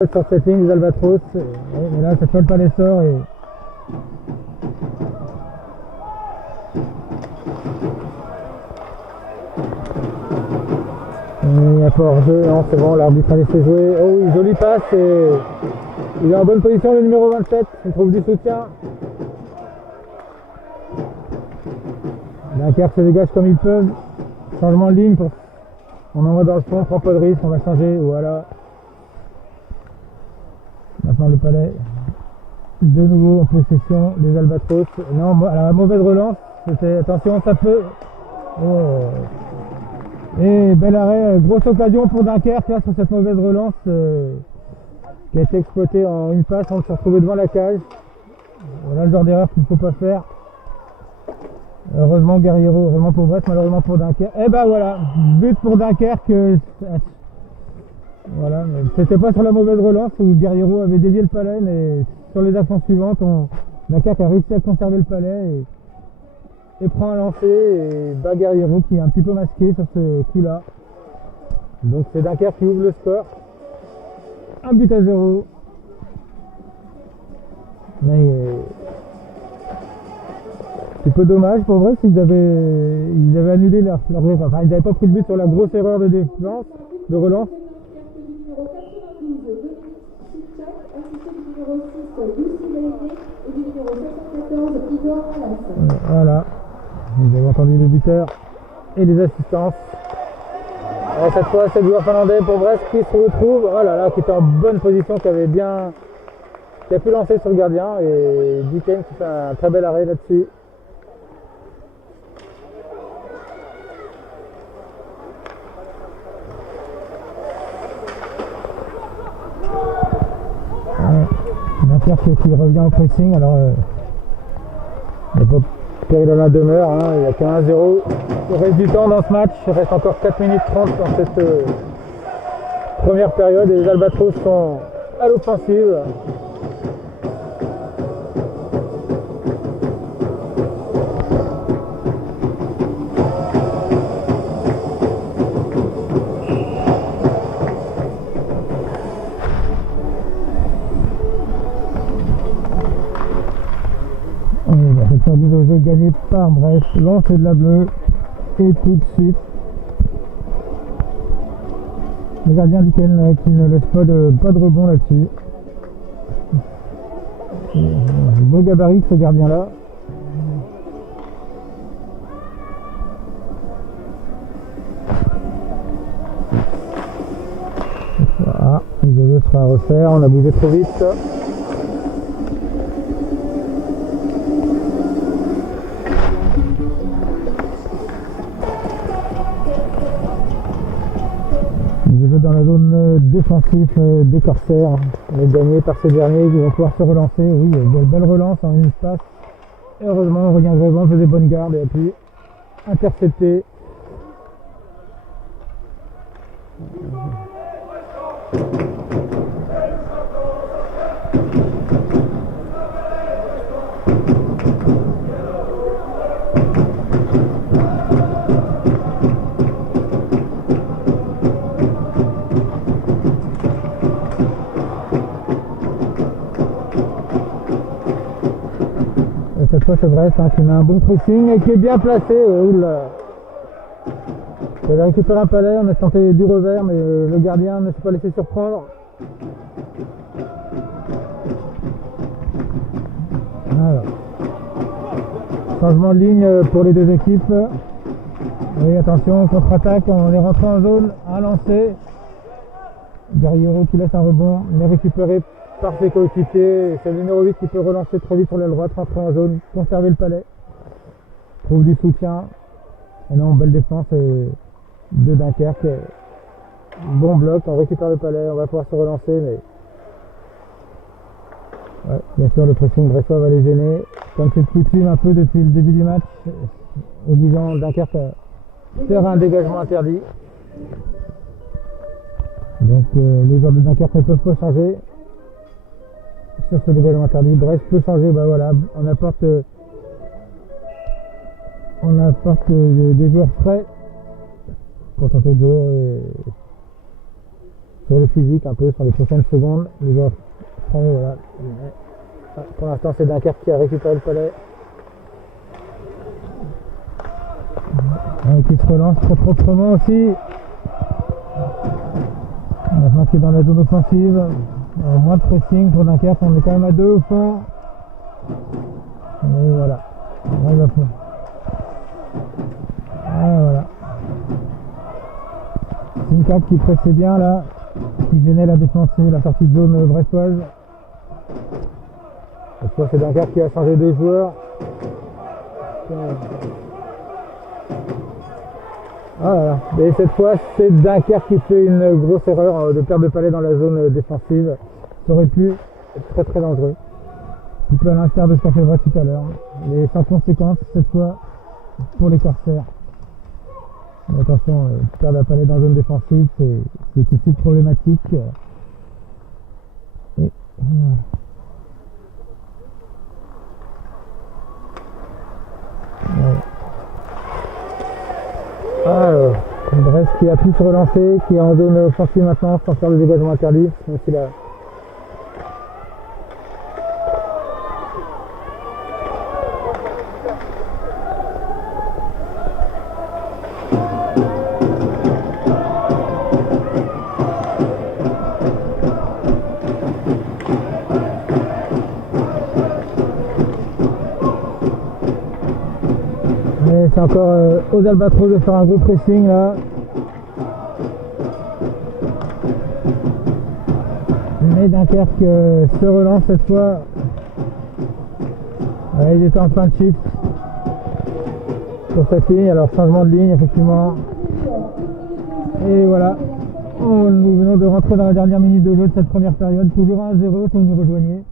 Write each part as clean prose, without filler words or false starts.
Sur cette ligne des Albatros, mais là ça colle pas l'essor et il n'y a pas hors-jeu, non c'est bon, l'arbitre a laissé jouer. Oh oui, jolie passe et il est en bonne position le numéro 27, il trouve du soutien. Dunkerque se dégage comme ils peuvent, changement de ligne, on envoie dans le fond, prend pas de risque, on va changer, voilà. Maintenant le Palais, de nouveau en possession, les Albatros. Non, la mauvaise relance, c'était, attention, ça peut. Oh. Et bel arrêt, grosse occasion pour Dunkerque là sur cette mauvaise relance qui a été exploitée en une passe, on s'est retrouvé devant la cage. Voilà le genre d'erreur qu'il ne faut pas faire. Heureusement Guerriero, heureusement pour Brest, malheureusement pour Dunkerque. Et ben voilà, but pour Dunkerque. Voilà, mais c'était pas sur la mauvaise relance où Guerriero avait dévié le Palais, mais sur les actions suivantes, Dunkerque a réussi à conserver le Palais et prend un lancer et bat Guerriero qui est un petit peu masqué sur ce coup-là. Donc c'est Dunkerque qui ouvre le score. 1-0. Mais c'est un peu dommage pour vrai s'ils avaient annulé leur enfin, ils n'avaient pas pris le but sur la grosse erreur de défense, de relance. Voilà, vous avez entendu le buteur et les assistances. Et cette fois, c'est le joueur finlandais pour Brest qui se retrouve, oh là là, qui était en bonne position, qui a pu lancer sur le gardien et Duquesne qui fait un très bel arrêt là-dessus. Dunkerque qui revient au pressing, alors il n'y a pas péril dans la demeure, hein, il n'y a qu'un 1-0. Il reste du temps dans ce match, il reste encore 4 minutes 30 dans cette première période et les Albatros sont à l'offensive. C'est un but de jeu gagné par Brest, lancé de la bleue et tout de suite le gardien Duquesne qui ne laisse pas de rebond là-dessus. Beau gabarit ce gardien là. Voilà, le jeu sera à refaire, on a bougé trop vite. Dans la zone défensive des Corsaires, mais gagné par ces derniers qui vont pouvoir se relancer. Oui, une belle relance en une passe. Heureusement, Aurélien Grévin faisait bonne garde et a pu intercepter. Cette fois c'est Brest qui met un bon pressing et qui est bien placé. Il avait récupéré un Palais, on a tenté du revers mais le gardien ne s'est pas laissé surprendre. Alors. Changement de ligne pour les deux équipes. Oui, attention, contre-attaque, on est rentré en zone, un lancer. Guerriero qui laisse un rebond, mais récupéré par ses coéquipiers. C'est le numéro 8 qui peut relancer trop vite sur l'aile droite, rentrer en zone, conserver le Palais. Trouve du soutien. Et non, belle défense de Dunkerque. Bon bloc, on récupère le Palais, on va pouvoir se relancer, mais ouais, bien sûr le pressing brestois va les gêner. Comme c'est coutume un peu depuis le début du match, obligeant Dunkerque à faire un dégagement interdit. Donc les joueurs de Dunkerque ne peuvent pas changer sur ce dégagement interdit. Brest peut changer, bah voilà, on apporte des joueurs frais pour tenter de jouer sur le physique un peu sur les prochaines secondes. Les joueurs voilà. Pour l'instant c'est Dunkerque qui a récupéré le palais. Qui se relance très proprement aussi. Maintenant qui est dans la zone offensive. Moins de pressing pour Dunkerque, on est quand même à 2 au fond. Et voilà. On arrive à fond. Ah, voilà. Simcap qui pressait bien là, qui gênait la défense et la sortie de zone brestoise. Cette fois c'est Dunkerque qui a changé de joueur. Ah, voilà. Et cette fois c'est Dunkerque qui fait une grosse erreur de perte de palais dans la zone défensive. Ça aurait pu être très très dangereux. Un peu à l'instar de ce qu'a fait Brest tout à l'heure. Mais sans conséquence cette fois pour les Corsaires. Mais attention, perdre un palais dans la zone défensive, c'est tout de suite problématique. Et voilà. Alors, Brest qui a pu se relancer, qui est en zone offensive maintenant, sans faire le dégagement interdit, même si là. C'est encore aux Albatros de faire un gros pressing là. Mais Dunkerque se relance cette fois. Ouais, ils étaient en fin de shift sur cette ligne, alors changement de ligne effectivement. Et voilà, nous venons de rentrer dans la dernière minute de jeu de cette première période, toujours 1-0 si vous nous rejoignez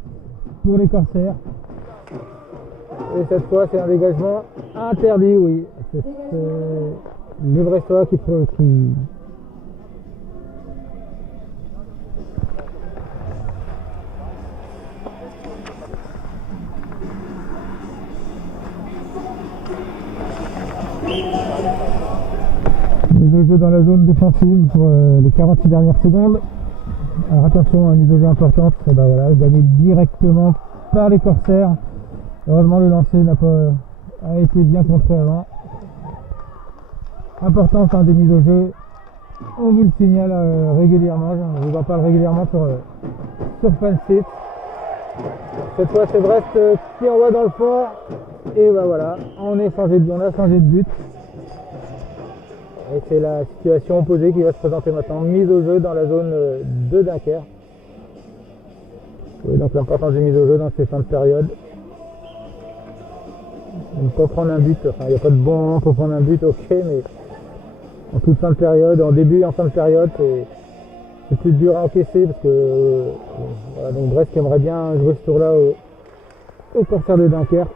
pour les Corsaires. Et cette fois c'est un dégagement interdit, oui. C'est le Brestois qui mise au jeu dans la zone défensive pour les 46 dernières secondes. Alors attention, une mise au jeu importante, voilà, gagné directement par les Corsaires. Heureusement le lancer a été bien contré avant. Importance des mises au jeu. On vous le signale régulièrement, je ne vous en parle régulièrement sur Fansite. Cette fois c'est Brest qui envoie dans le fort. Et ben voilà, on a changé de but. Et c'est la situation opposée qui va se présenter maintenant. Mise au jeu dans la zone de Dunkerque. Et donc l'importance des mises au jeu dans ces fins de période. On peut prendre un but, enfin il n'y a pas de bon moment pour prendre un but, ok, mais en toute fin de période, en début et en fin de période, c'est plus dur à encaisser parce que voilà, donc Brest qui aimerait bien jouer ce tour-là au Corsaires de Dunkerque.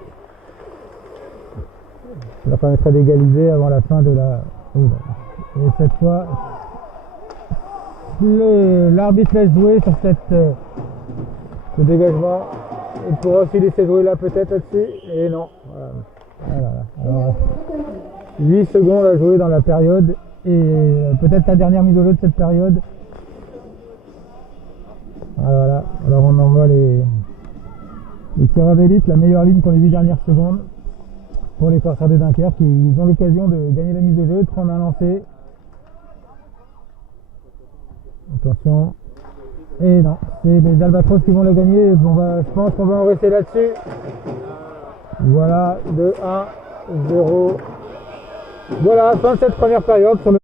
Ça permettrait d'égaliser avant la fin de la. Et cette fois, l'arbitre laisse jouer sur ce dégagement. Il pourra aussi laisser jouer là peut-être là-dessus, et non. Voilà. Alors, 8 secondes à jouer dans la période, et peut-être la dernière mise au jeu de cette période. Voilà. Alors on envoie les tireurs d'élite, la meilleure ligne pour les 8 dernières secondes. Pour les Corsaires de Dunkerque, ils ont l'occasion de gagner la mise au jeu, de prendre un lancer. Attention. Et non, c'est les Albatros qui vont la gagner. Je pense qu'on va en rester là-dessus. Voilà, 2-1, 0. Voilà, fin de cette première période sur le